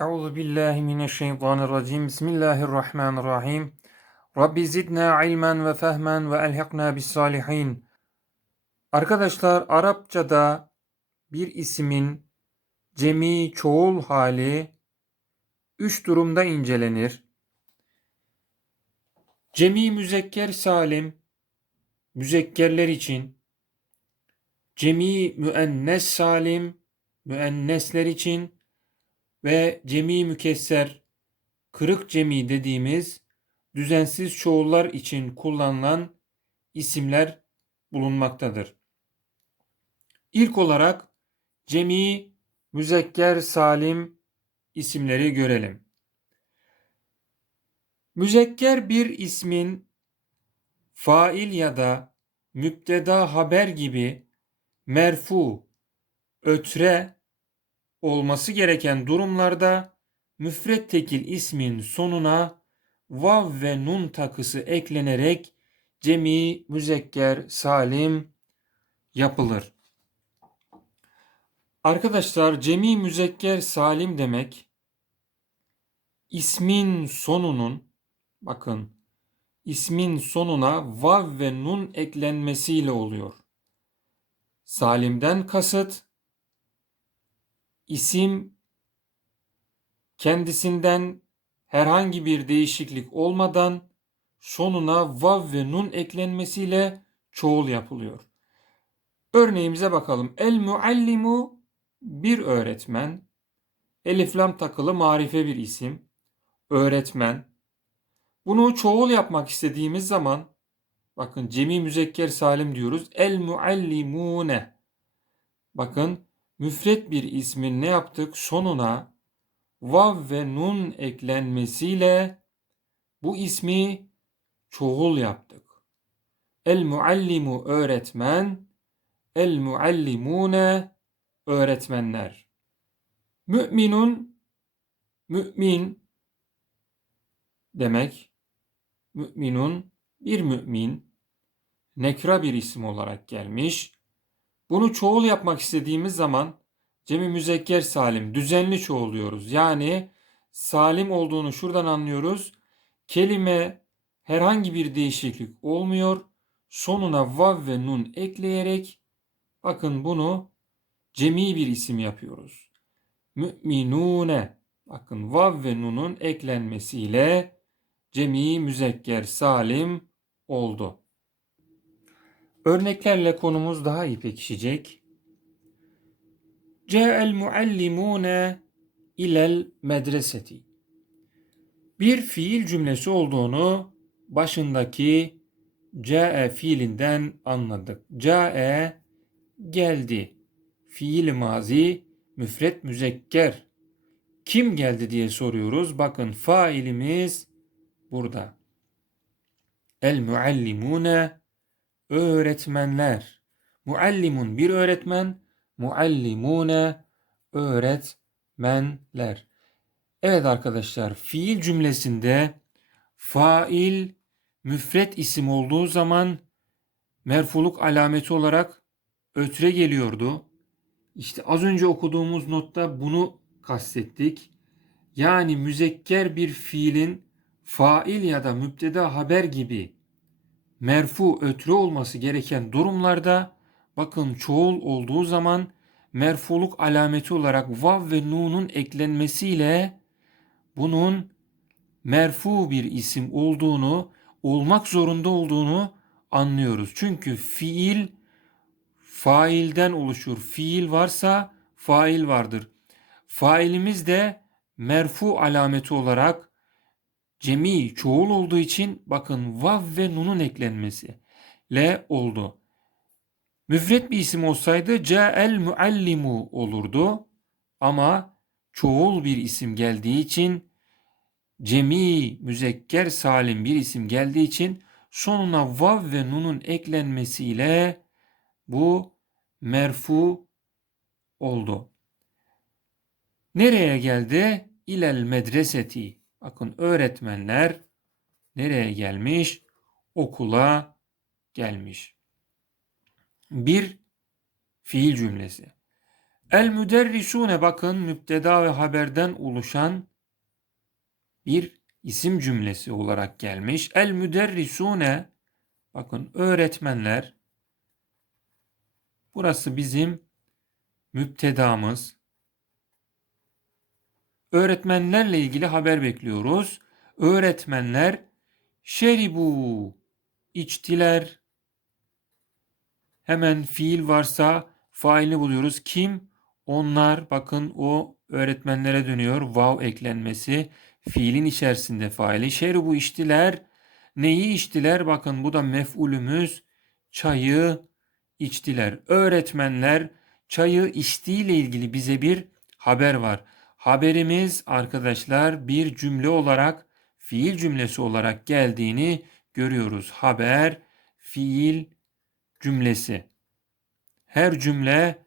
Euzu billahi mineşşeytanirracim. Bismillahirrahmanirrahim. Rabbi zidna ilmen ve fehmen ve elhiqna bis salihin. Arkadaşlar Arapçada bir ismin cemi çoğul hali üç durumda incelenir. Cemi müzekker salim müzekkerler için, cemi müennes salim müennesler için ve cemi mükesser kırık cemi dediğimiz düzensiz çoğullar için kullanılan isimler bulunmaktadır. İlk olarak cemi müzekker salim isimleri görelim. Müzekker bir ismin fail ya da müpteda haber gibi merfu, ötre olması gereken durumlarda müfret tekil ismin sonuna vav ve nun takısı eklenerek cemi müzekker salim yapılır. Arkadaşlar cemi müzekker salim demek ismin sonunun bakın ismin sonuna vav ve nun eklenmesiyle oluyor. Salimden kasıt isim kendisinden herhangi bir değişiklik olmadan sonuna vav ve nun eklenmesiyle çoğul yapılıyor. Örneğimize bakalım. El muallimu bir öğretmen. Elif lam takılı marife bir isim. Öğretmen. Bunu çoğul yapmak istediğimiz zaman bakın cemi müzekker salim diyoruz. El muallimune. Bakın müfret bir ismin ne yaptık? Sonuna vav ve nun eklenmesiyle bu ismi çoğul yaptık. El muallimu öğretmen, el muallimune öğretmenler. Müminun mümin demek. Müminun bir mümin nekra bir isim olarak gelmiş. Bunu çoğul yapmak istediğimiz zaman cemi müzekker salim düzenli çoğuluyoruz. Yani salim olduğunu şuradan anlıyoruz. Kelime herhangi bir değişiklik olmuyor. Sonuna vav ve nun ekleyerek bakın bunu cemi bir isim yapıyoruz. Müminune bakın vav ve nunun eklenmesiyle cemi müzekker salim oldu. Örneklerle konumuz daha iyi pekişecek. Ce'el muallimune ilel medreseti. Bir fiil cümlesi olduğunu başındaki ce'e fiilinden anladık. Ce'e geldi. Fiil mazi müfret müzekker. Kim geldi diye soruyoruz. Bakın failimiz burada. El muallimune öğretmenler. Muallimun bir öğretmen, muallimune öğretmenler. Evet arkadaşlar fiil cümlesinde fail müfret isim olduğu zaman merfuluk alameti olarak ötre geliyordu. İşte az önce okuduğumuz notta bunu kastettik. Yani müzekker bir fiilin fail ya da müpteda haber gibi merfu ötre olması gereken durumlarda bakın çoğul olduğu zaman merfuluk alameti olarak vav ve nunun eklenmesiyle bunun merfu bir isim olduğunu, olmak zorunda olduğunu anlıyoruz. Çünkü fiil failden oluşur. Fiil varsa fail vardır. Failimiz de merfu alameti olarak cemi çoğul olduğu için bakın vav ve nunun eklenmesi. L oldu. Müfret bir isim olsaydı ca'el muallimu olurdu. Ama çoğul bir isim geldiği için cemi müzekker salim bir isim geldiği için sonuna vav ve nunun eklenmesiyle bu merfu oldu. Nereye geldi? İlel medreseti. Bakın öğretmenler nereye gelmiş? Okula gelmiş. Bir fiil cümlesi. El müderrisune bakın müpteda ve haberden oluşan bir isim cümlesi olarak gelmiş. El müderrisune bakın öğretmenler burası bizim müptedamız. Öğretmenlerle ilgili haber bekliyoruz. Öğretmenler şeribu içtiler. Hemen fiil varsa failini buluyoruz. Kim? Onlar. Bakın o öğretmenlere dönüyor. Vav eklenmesi. Fiilin içerisinde faili. Şeribu içtiler. Neyi içtiler? Bakın bu da mef'ulümüz. Çayı içtiler. Öğretmenler çayı içtiğiyle ilgili bize bir haber var. Haberimiz arkadaşlar bir cümle olarak fiil cümlesi olarak geldiğini görüyoruz. Haber, fiil cümlesi. Her cümle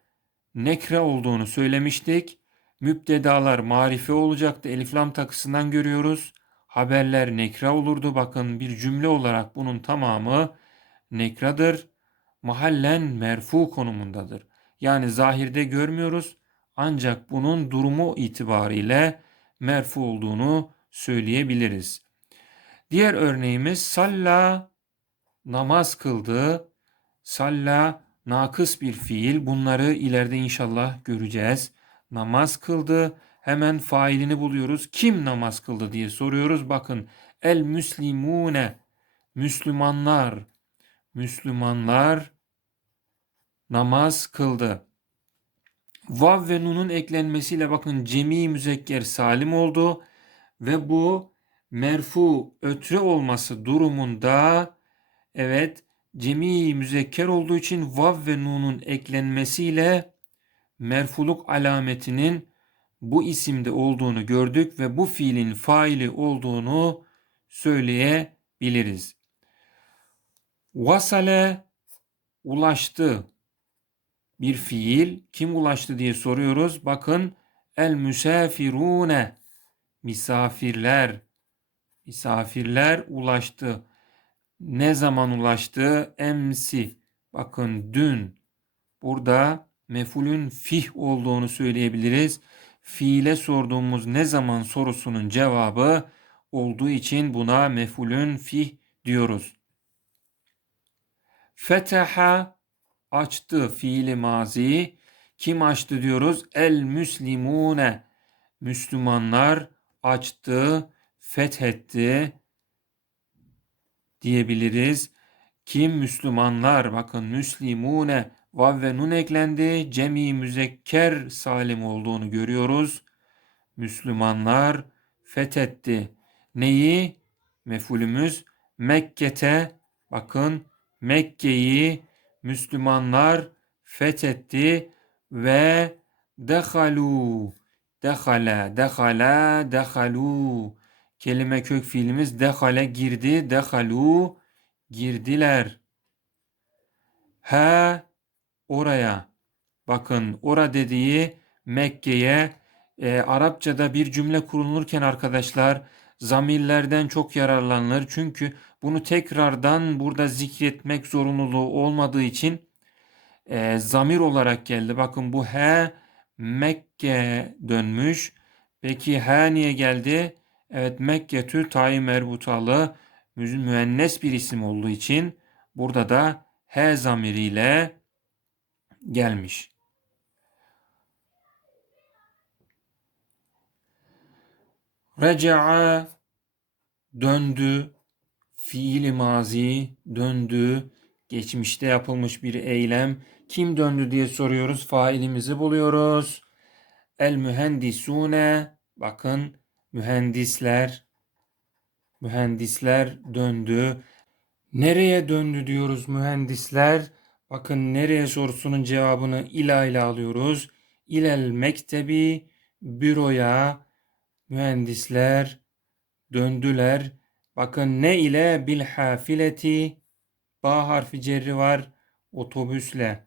nekre olduğunu söylemiştik. Müptedalar marife olacaktı. Elif lam takısından görüyoruz. Haberler nekre olurdu. Bakın bir cümle olarak bunun tamamı nekradır. Mahallen merfu konumundadır. Yani zahirde görmüyoruz. Ancak bunun durumu itibariyle merfu olduğunu söyleyebiliriz. Diğer örneğimiz salla namaz kıldı. Salla nakıs bir fiil. Bunları ileride inşallah göreceğiz. Namaz kıldı. Hemen failini buluyoruz. Kim namaz kıldı diye soruyoruz. Bakın el müslimune Müslümanlar Müslümanlar namaz kıldı. Vav ve nunun eklenmesiyle bakın cemi müzekker salim oldu ve bu merfu ötre olması durumunda evet cemi müzekker olduğu için vav ve nunun eklenmesiyle merfuluk alametinin bu isimde olduğunu gördük ve bu fiilin faili olduğunu söyleyebiliriz. Vasale ulaştı bir fiil kim ulaştı diye soruyoruz. Bakın el müsafirune misafirler misafirler ulaştı. Ne zaman ulaştı? Emsi. Bakın dün. Burada mefulün fih olduğunu söyleyebiliriz. Fiile sorduğumuz ne zaman sorusunun cevabı olduğu için buna mefulün fih diyoruz. Feteha açtı fiili mazi. Kim açtı diyoruz? El müslimune. Müslümanlar açtı, fethetti diyebiliriz. Kim Müslümanlar bakın müslimune vav ve nun eklendi. Cemi müzekker salim olduğunu görüyoruz. Müslümanlar fethetti. Neyi? Mefulümüz Mekke'te bakın Mekke'yi Müslümanlar fethetti ve dehalu dehale dehala dehalu kelime kök fiilimiz dehale girdi dehalu girdiler. He oraya. Bakın ora dediği Mekke'ye e, Arapçada bir cümle kurulurken arkadaşlar zamirlerden çok yararlanılır. Çünkü bunu tekrardan burada zikretmek zorunluluğu olmadığı için e, zamir olarak geldi. Bakın bu he Mekke dönmüş. Peki he niye geldi? Evet Mekke tür tayi merbutalı müennes bir isim olduğu için burada da he zamiriyle gelmiş. Reca'a döndü, fiili mazi döndü, geçmişte yapılmış bir eylem. Kim döndü diye soruyoruz. Failimizi buluyoruz. El mühendisune bakın mühendisler mühendisler döndü. Nereye döndü diyoruz mühendisler? Bakın nereye sorusunun cevabını ila ile alıyoruz. İlel mektebi büroya mühendisler döndüler. Bakın ne ile bil hafileti ba harfi cerri var otobüsle.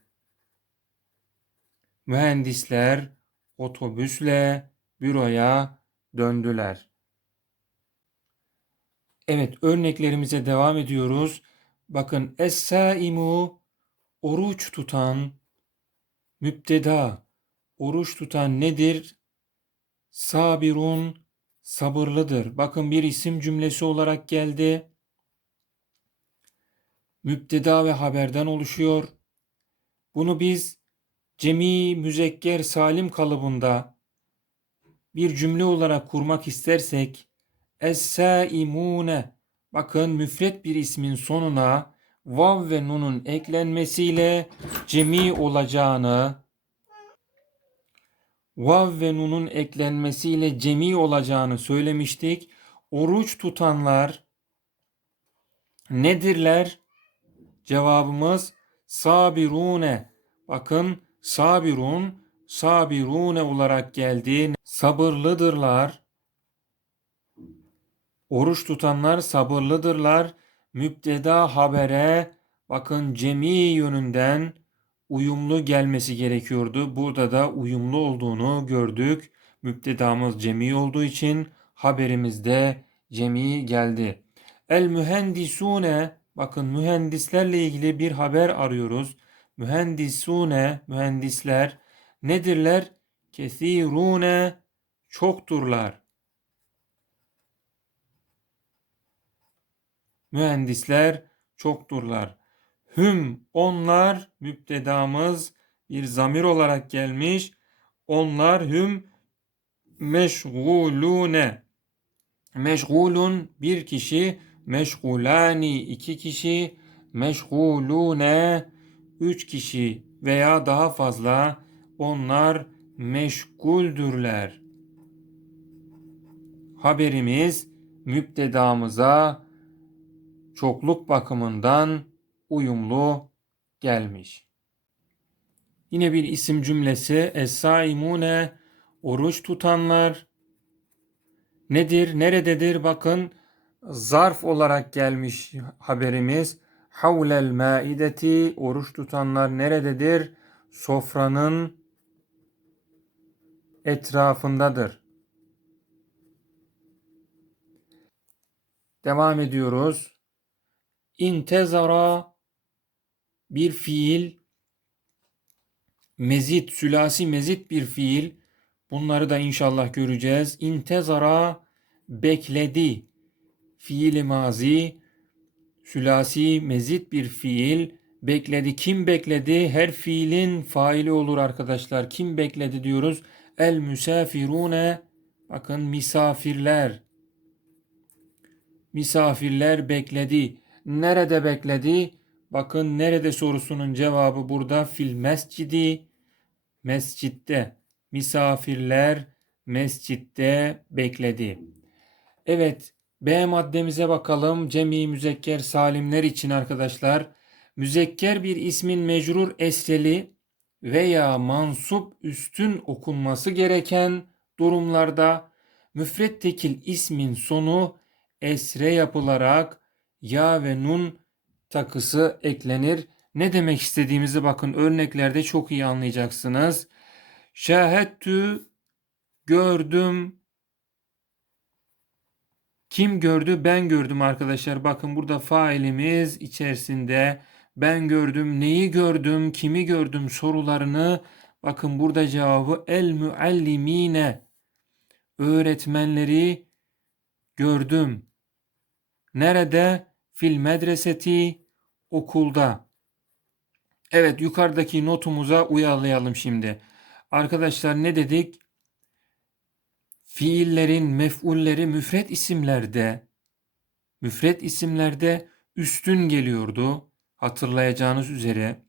Mühendisler otobüsle büroya döndüler. Evet örneklerimize devam ediyoruz. Bakın es-saimu oruç tutan müpteda Oruç tutan nedir? Sabirun sabırlıdır. Bakın bir isim cümlesi olarak geldi. Müpteda ve haberden oluşuyor. Bunu biz cemi müzekker salim kalıbında bir cümle olarak kurmak istersek Es-saimune bakın müfret bir ismin sonuna vav ve nunun eklenmesiyle cemi olacağını vav ve nunun eklenmesiyle cemi olacağını söylemiştik. Oruç tutanlar nedirler? Cevabımız sabirune. Bakın sabirun, sabirune olarak geldi. Sabırlıdırlar. Oruç tutanlar sabırlıdırlar. Müpteda habere bakın cemi yönünden uyumlu gelmesi gerekiyordu. Burada da uyumlu olduğunu gördük. Müptedamız cemi olduğu için haberimizde cemi geldi. El mühendisune bakın mühendislerle ilgili bir haber arıyoruz. Mühendisune mühendisler nedirler? Kesirune çokturlar. Mühendisler çokturlar. Hüm onlar müptedamız bir zamir olarak gelmiş. Onlar hüm meşgulune. Meşgulun bir kişi, meşgulani iki kişi, meşgulune üç kişi veya daha fazla onlar meşguldürler. Haberimiz müptedamıza çokluk bakımından uyumlu gelmiş. Yine bir isim cümlesi Es-saimune oruç tutanlar nedir? Nerededir? Bakın zarf olarak gelmiş haberimiz. Havlel maideti oruç tutanlar nerededir? Sofranın etrafındadır. Devam ediyoruz. İntezara bir fiil mezit, sülasi mezit bir fiil. Bunları da inşallah göreceğiz. İntezara bekledi. Fiili mazi, sülasi mezit bir fiil. Bekledi. Kim bekledi? Her fiilin faili olur arkadaşlar. Kim bekledi diyoruz? El müsafirune. Bakın misafirler. Misafirler bekledi. Nerede bekledi? Bakın nerede sorusunun cevabı burada fil mescidi mescitte misafirler mescitte bekledi. Evet B maddemize bakalım. Cemi müzekker salimler için arkadaşlar. Müzekker bir ismin mecrur esreli veya mansup üstün okunması gereken durumlarda müfret tekil ismin sonu esre yapılarak ya ve nun takısı eklenir. Ne demek istediğimizi bakın örneklerde çok iyi anlayacaksınız. Şahettü gördüm. Kim gördü? Ben gördüm arkadaşlar. Bakın burada failimiz içerisinde ben gördüm, neyi gördüm, kimi gördüm sorularını bakın burada cevabı el müallimine öğretmenleri gördüm. Nerede? Fil medreseti okulda. Evet yukarıdaki notumuza uyarlayalım şimdi. Arkadaşlar ne dedik? Fiillerin mef'ulleri müfret isimlerde müfret isimlerde üstün geliyordu. Hatırlayacağınız üzere.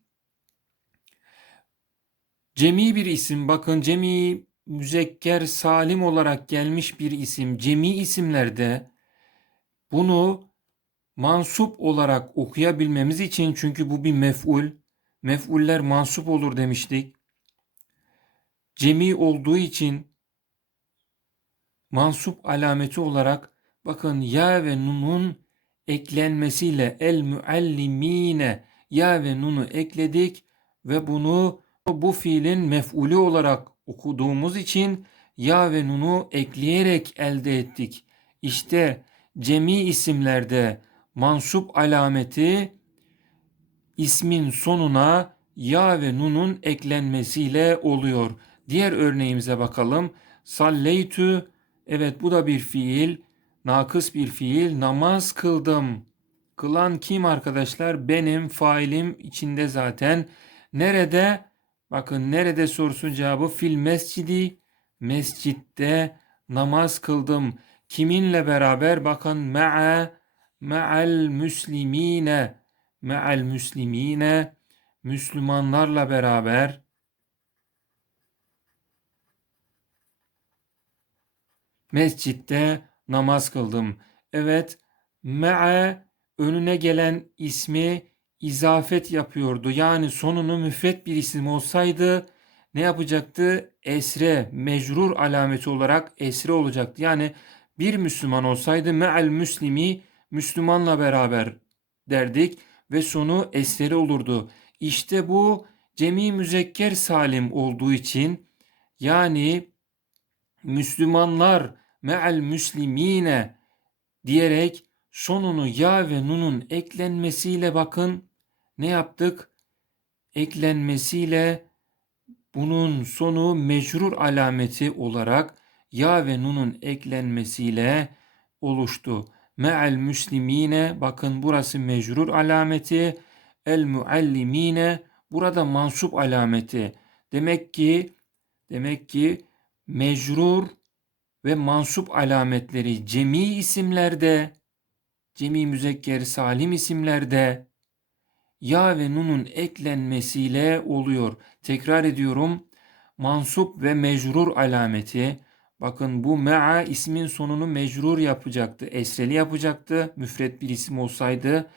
Cemi bir isim bakın cemi müzekker salim olarak gelmiş bir isim. Cemi isimlerde bunu mansup olarak okuyabilmemiz için çünkü bu bir mef'ul. Mef'uller mansup olur demiştik. Cemi olduğu için mansup alameti olarak bakın ya ve nunun eklenmesiyle el müallimine ya ve nunu ekledik ve bunu bu fiilin mef'ulü olarak okuduğumuz için ya ve nunu ekleyerek elde ettik. İşte cemi isimlerde mansup alameti ismin sonuna ya ve nunun eklenmesiyle oluyor. Diğer örneğimize bakalım. Salleytü. Evet bu da bir fiil. Nakıs bir fiil. Namaz kıldım. Kılan kim arkadaşlar? Benim failim içinde zaten. Nerede? Bakın nerede sorusun cevabı fil mescidi. Mescitte namaz kıldım. Kiminle beraber? Bakın ma'a ma'al müslimine ma'al müslimine Müslümanlarla beraber mescitte namaz kıldım. Evet, me'e önüne gelen ismi izafet yapıyordu. Yani sonunu müfret bir isim olsaydı ne yapacaktı? Esre, mecrur alameti olarak esre olacaktı. Yani bir Müslüman olsaydı me'al müslimi Müslümanla beraber derdik ve sonu esreli olurdu. İşte bu cemi müzekker salim olduğu için yani Müslümanlar me'al müslimine diyerek sonunu ya ve nunun eklenmesiyle bakın ne yaptık? Eklenmesiyle bunun sonu mecrur alameti olarak ya ve nunun eklenmesiyle oluştu. Me'al müslimine bakın burası mecrur alameti. El muallimine burada mansup alameti. Demek ki demek ki mecrur ve mansup alametleri cemi isimlerde, cemi müzekker salim isimlerde ya ve nunun eklenmesiyle oluyor. Tekrar ediyorum. Mansup ve mecrur alameti. Bakın bu me'a ismin sonunu mecrur yapacaktı. Esreli yapacaktı. Müfret bir isim olsaydı.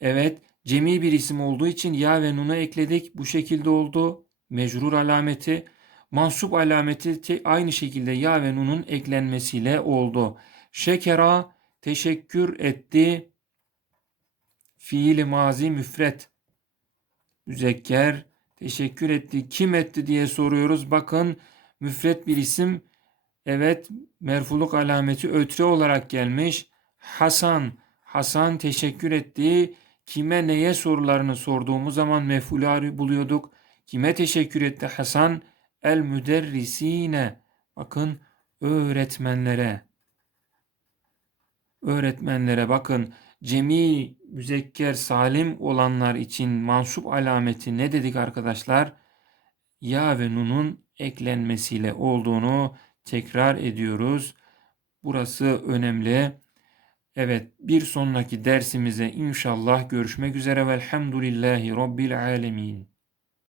Evet. Cemi bir isim olduğu için ya ve nunu ekledik. Bu şekilde oldu. Mecrur alameti. Mansup alameti aynı şekilde ya ve nunun eklenmesiyle oldu. Şekera teşekkür etti. Fiili mazi müfret. Müzekker teşekkür etti. Kim etti diye soruyoruz. Bakın müfret bir isim. Evet merfuluk alameti ötre olarak gelmiş. Hasan. Hasan teşekkür etti. Kime neye sorularını sorduğumuz zaman mef'ulü buluyorduk. Kime teşekkür etti Hasan? El müderrisine. Bakın öğretmenlere. Öğretmenlere bakın cemi müzekker salim olanlar için mansup alameti ne dedik arkadaşlar? Ya ve nunun eklenmesiyle olduğunu tekrar ediyoruz. Burası önemli. Evet bir sonraki dersimize inşallah görüşmek üzere velhamdülillahi rabbil alemin.